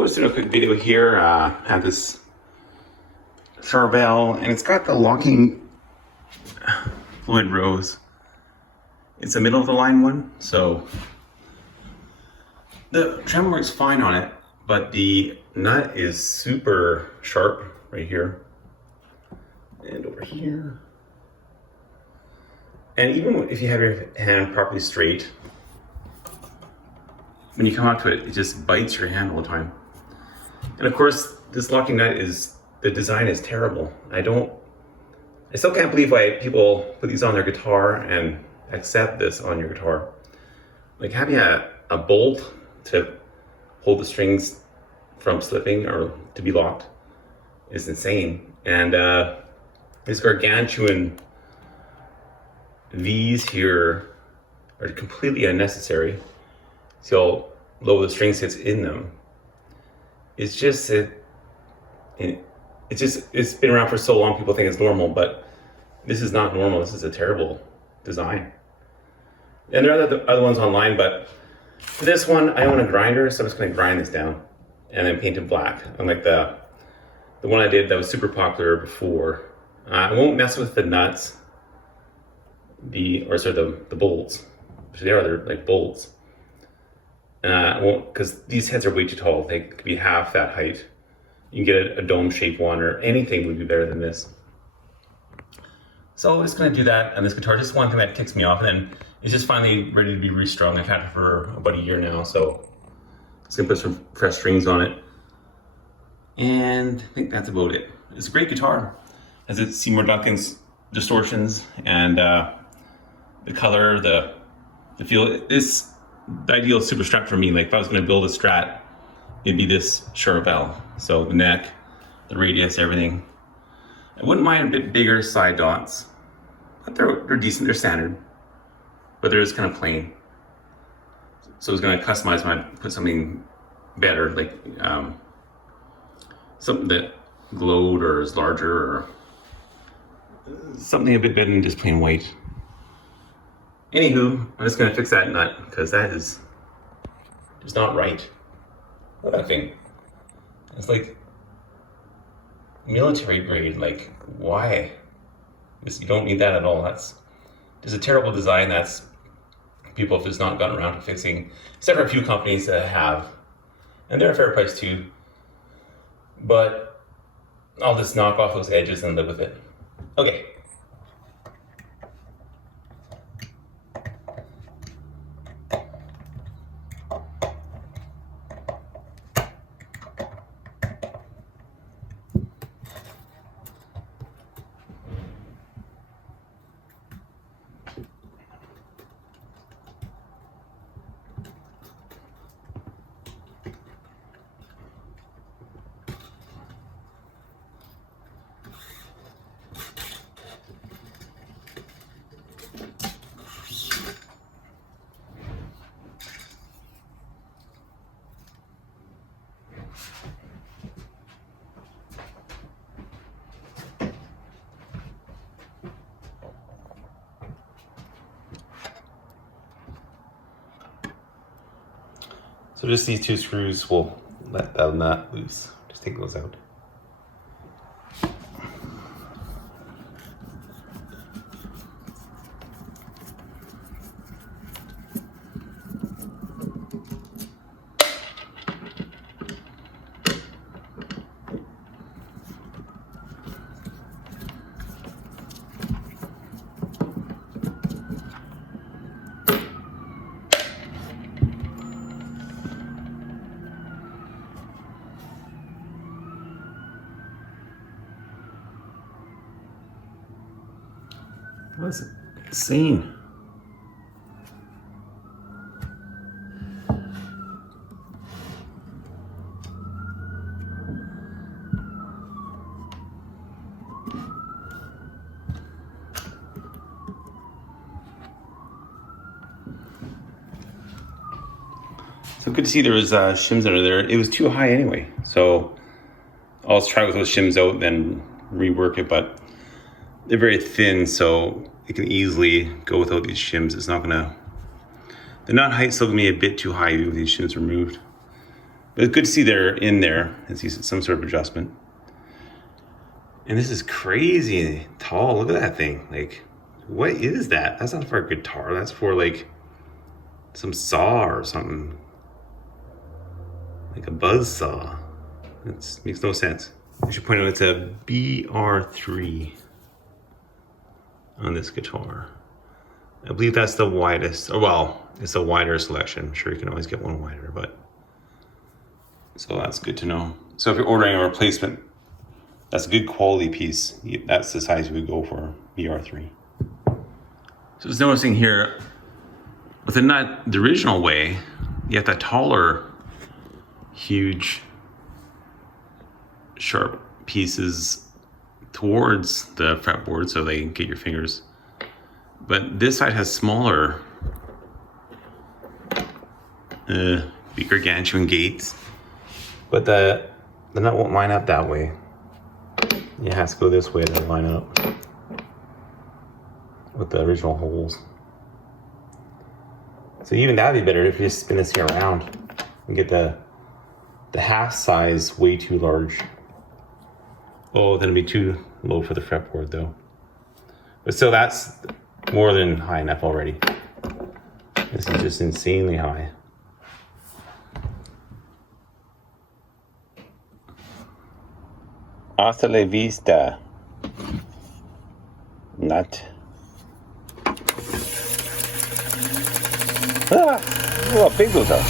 So just doing a quick video here. I have this Charvel, and it's got the locking Floyd Rose. It's a middle of the line one, so the trem works fine on it, but the nut is super sharp right here and over here. And even if you have your hand properly straight, when you come up to it, it just bites your hand all the time. And of course, this locking nut the design is terrible. I still can't believe why people put these on their guitar and accept this on your guitar. Like having a bolt to hold the strings from slipping or to be locked is insane. And these gargantuan V's here are completely unnecessary. See how low the string sits in them. It's just it's been around for so long, people think it's normal, but this is not normal. This is a terrible design. And there are other ones online, but for this one, I own a grinder, so I'm just gonna grind this down and then paint it black. Unlike the one I did that was super popular before. I won't mess with the nuts, the bolts. So they're like bolts. I won't, because these heads are way too tall. They could be half that height. You can get a dome-shaped one, or anything would be better than this. So I'm just gonna do that on this guitar. Just one thing that ticks me off, and then it's just finally ready to be restrung. I've had it for about a year now, so just gonna put some fresh strings on it. And I think that's about it. It's a great guitar. Has its Seymour Duncan's distortions, and the color, the feel. It's the ideal super strat for me. Like if I was gonna build a strat, it'd be this Charvel. So the neck, the radius, everything. I wouldn't mind a bit bigger side dots, but they're decent, they're standard, but they're just kind of plain. So I was gonna customize mine, put something better, like something that glowed or is larger, or something a bit better than just plain white. Anywho, I'm just gonna fix that nut because that is just not right. What that thing? It's like military grade. Like, why? You don't need that at all. There's a terrible design that's people have just not gotten around to fixing, except for a few companies that have, and they're a fair price too. But I'll just knock off those edges and live with it. Okay. So just these two screws will let that nut loose. Just take those out. What's insane? So good to see there was shims under there. It was too high anyway, so I'll try with those shims out, then rework it. But they're very thin, so it can easily go without these shims. It's not gonna, the nut height's still gonna be a bit too high with these shims removed. But But it's good to see they're in there and see some sort of adjustment. And this is crazy tall. Look at that thing. Like, what is that? That's not for a guitar. That's for like some saw or something. Like a buzz saw. That makes no sense. I should point out it's a BR3 on this guitar. I believe that's the widest, or well, it's a wider selection. I'm sure you can always get one wider, but so that's good to know. So if you're ordering a replacement, that's a good quality piece. That's the size we would go for, BR3. So just noticing here, within not the original way, you have that taller, huge, sharp pieces towards the fretboard so they can get your fingers. But this side has smaller, big gargantuan gates. But the nut won't line up that way. It has to go this way to line up with the original holes. So even that'd be better if you just spin this here around and get the half size way too large. Oh, then it'd be too low for the fretboard though. But still, that's more than high enough already. This is just insanely high. Hasta la vista. Nut. Ah! Oh, big those are.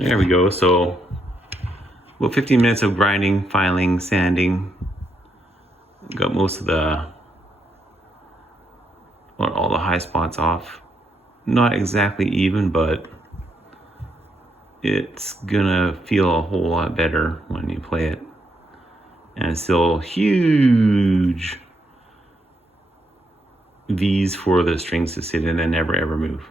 There we go. So about 15 minutes of grinding, filing, sanding. Got most of all the high spots off. Not exactly even, but it's gonna feel a whole lot better when you play it. And it's still huge V's for the strings to sit in and never ever move.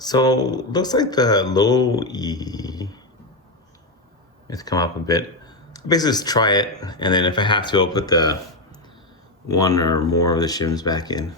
So looks like the low E has come up a bit. Basically just try it, and then if I have to, I'll put the one or more of the shims back in.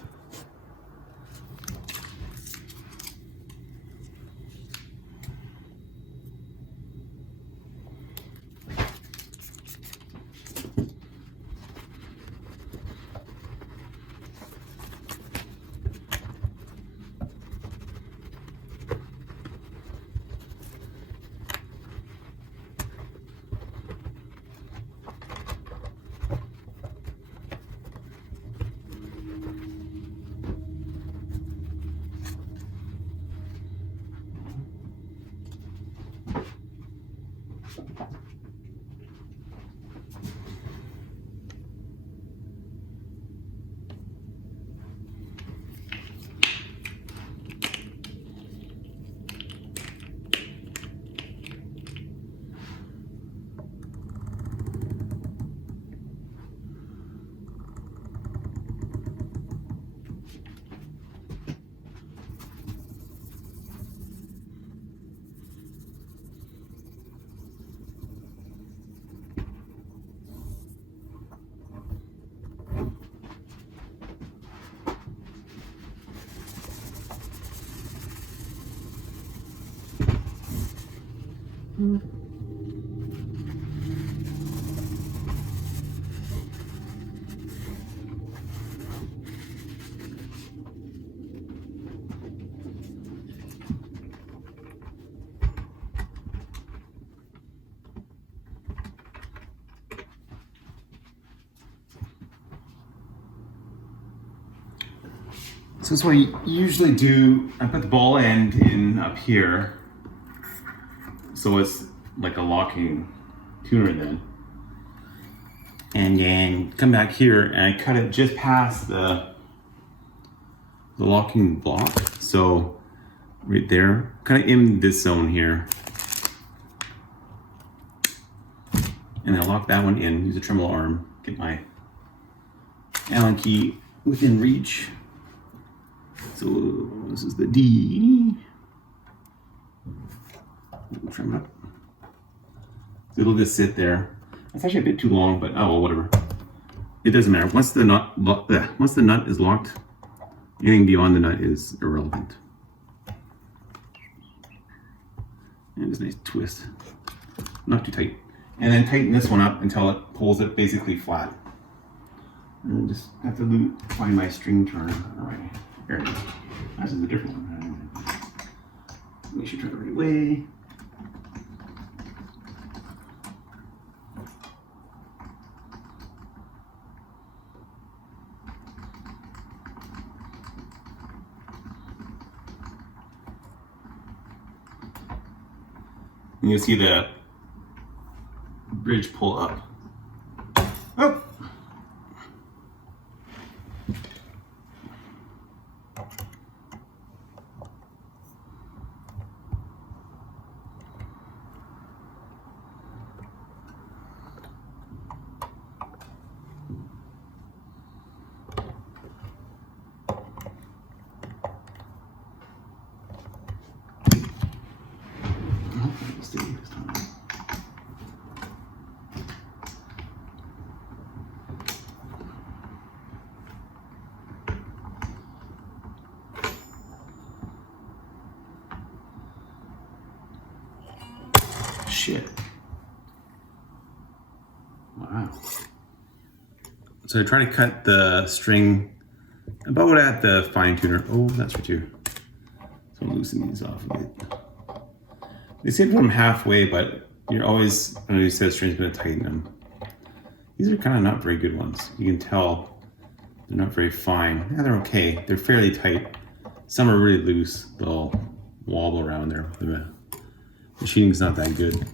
So this is what I usually do. I put the ball end in up here, so it's like a locking tuner then. And then come back here and I cut it just past the locking block. So right there, kind of in this zone here. And I lock that one in, use a tremolo arm, get my Allen key within reach. So this is the D. Trim it up. It'll just sit there. It's actually a bit too long, but oh well, whatever. It doesn't matter. Once the nut is locked, anything beyond the nut is irrelevant. And just a nice twist, not too tight. And then tighten this one up until it pulls it basically flat. And then just have to find my string turn. All right, here it is. This is a different one. Make sure you turn the right way. And you'll see the bridge pull up. Oh. This time. Shit. Wow. So I try to cut the string about at the fine tuner. Oh, that's for two. So I'm loosening these off a bit. They say put them halfway, but you're always, when you set strings, going to tighten them. These are kind of not very good ones. You can tell they're not very fine. Yeah, they're okay. They're fairly tight. Some are really loose. They'll wobble around there. The machining's not that good.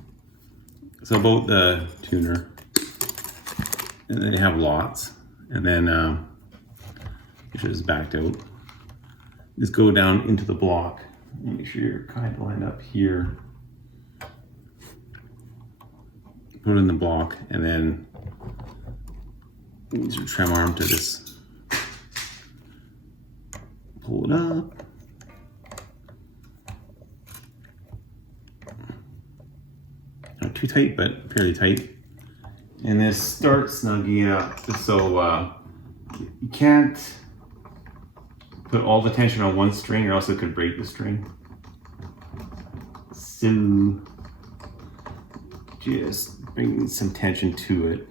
So about the tuner, and then you have lots, and then it's just backed out. Just go down into the block. Make sure you're kind of lined up here. Put it in the block, and then use your trem arm to just pull it up. Not too tight, but fairly tight. And then start snugging up, so you can't put all the tension on one string, or else it could break the string. So just bring some tension to it.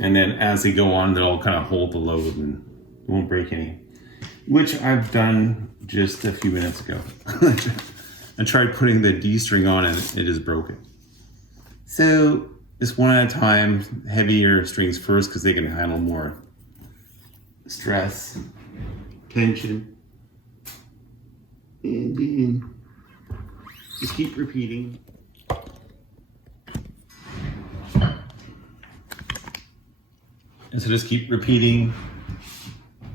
And then as they go on, they'll kind of hold the load and won't break any. Which I've done just a few minutes ago. I tried putting the D string on and it just broke it. So just one at a time, heavier strings first because they can handle more stress, tension, and then just keep repeating. And so just keep repeating.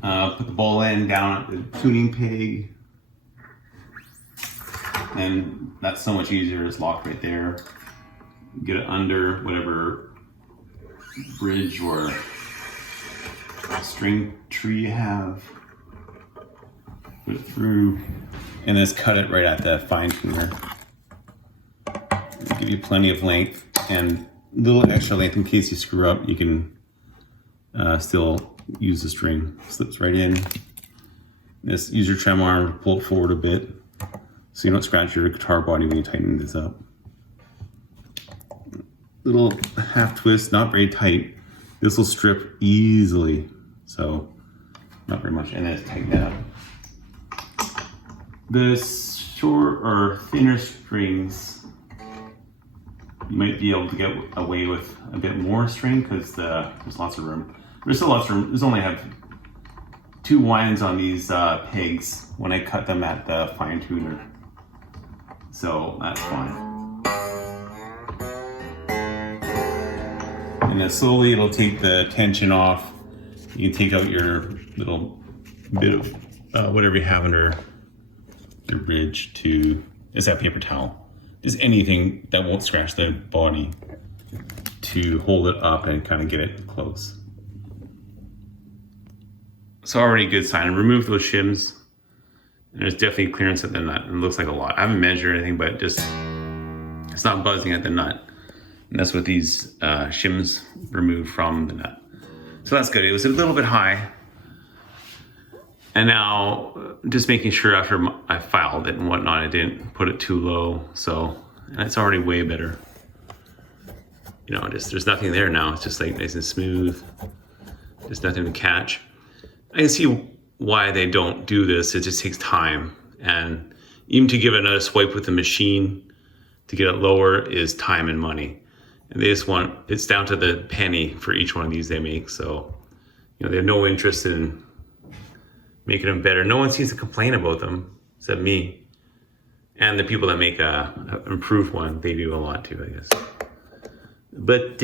Put the ball end down at the tuning peg. And that's so much easier. It's locked right there. Get it under whatever bridge or string tree you have. Put it through. And just cut it right at the fine tuner. It'll give you plenty of length and a little extra length in case you screw up. You can still use the string. Slips right in. Just use your trem arm to pull it forward a bit so you don't scratch your guitar body when you tighten this up. Little half twist, not very tight. This will strip easily, so not very much. And then just tighten that up. The short or thinner strings, you might be able to get away with a bit more string because there's lots of room. There's still lots of room. There's only have 2 winds on these pegs when I cut them at the fine tuner. So that's fine. And then slowly it'll take the tension off. You can take out your little bit of whatever you have under your bridge to, is that paper towel? Just anything that won't scratch the body to hold it up and kind of get it close. So already good sign. Remove those shims. And there's definitely clearance at the nut. It looks like a lot. I haven't measured anything, but just, it's not buzzing at the nut. And that's what these shims removed from the nut. So that's good. It was a little bit high. And now just making sure after I filed it and whatnot, I didn't put it too low. So, and it's already way better. You know, just there's nothing there now. It's just like nice and smooth. There's nothing to catch. I can see why they don't do this. It just takes time. And even to give it another swipe with the machine to get it lower is time and money. And they just want, it's down to the penny for each one of these they make. So, you know, they have no interest in making them better. No one seems to complain about them except me. And the people that make a improved one, they do a lot too, I guess. But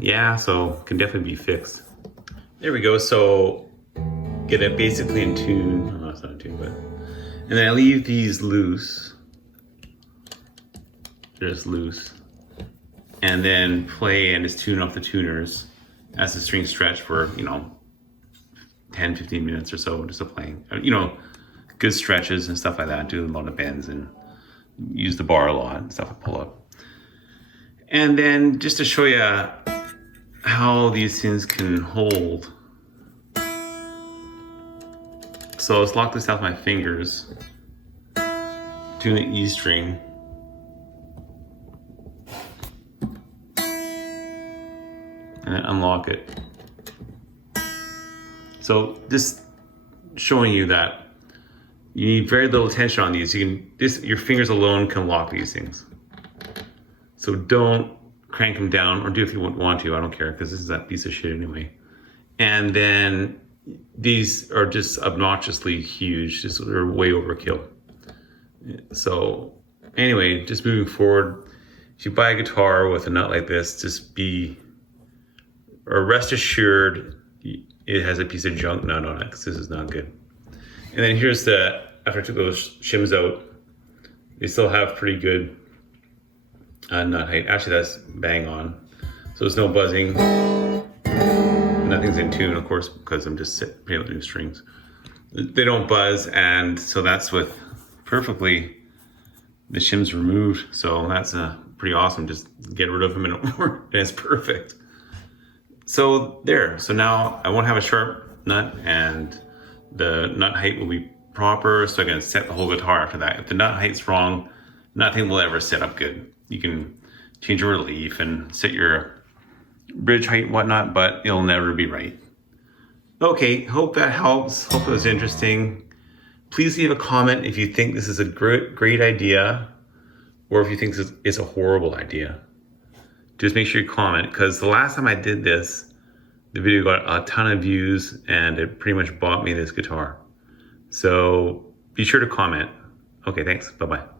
yeah, so can definitely be fixed. There we go. So get it basically in tune. Oh, it's not in tune, but. And then I leave these loose. Just loose. And then play and just tune off the tuners as the strings stretch for, you know, 10, 15 minutes or so, just playing. You know, good stretches and stuff like that. Do a lot of bends and use the bar a lot and stuff to pull up. And then just to show you how these things can hold. So let's lock this out with my fingers. Tune the E string. And then unlock it. So just showing you that you need very little tension on these. You can your fingers alone can lock these things. So don't crank them down, or do if you want to. I don't care, because this is that piece of shit anyway. And then these are just obnoxiously huge. They're way overkill. So anyway, just moving forward, if you buy a guitar with a nut like this, just rest assured it has a piece of junk nut on it, because this is not good. And then here's after I took those shims out, they still have pretty good nut height. Actually, that's bang on. So there's no buzzing. Nothing's in tune, of course, because I'm just playing with new strings. They don't buzz, and so that's with perfectly the shims removed. So that's pretty awesome. Just get rid of them and it's perfect. So there. So now I won't have a sharp nut, and the nut height will be proper. So I can set the whole guitar after that. If the nut height's wrong, nothing will ever set up good. You can change your relief and set your bridge height and whatnot, but it'll never be right. Okay, hope that helps. Hope it was interesting. Please leave a comment if you think this is a great idea, or if you think it's a horrible idea. Just make sure you comment, because the last time I did this, the video got a ton of views and it pretty much bought me this guitar. So be sure to comment. Okay, thanks. Bye-bye.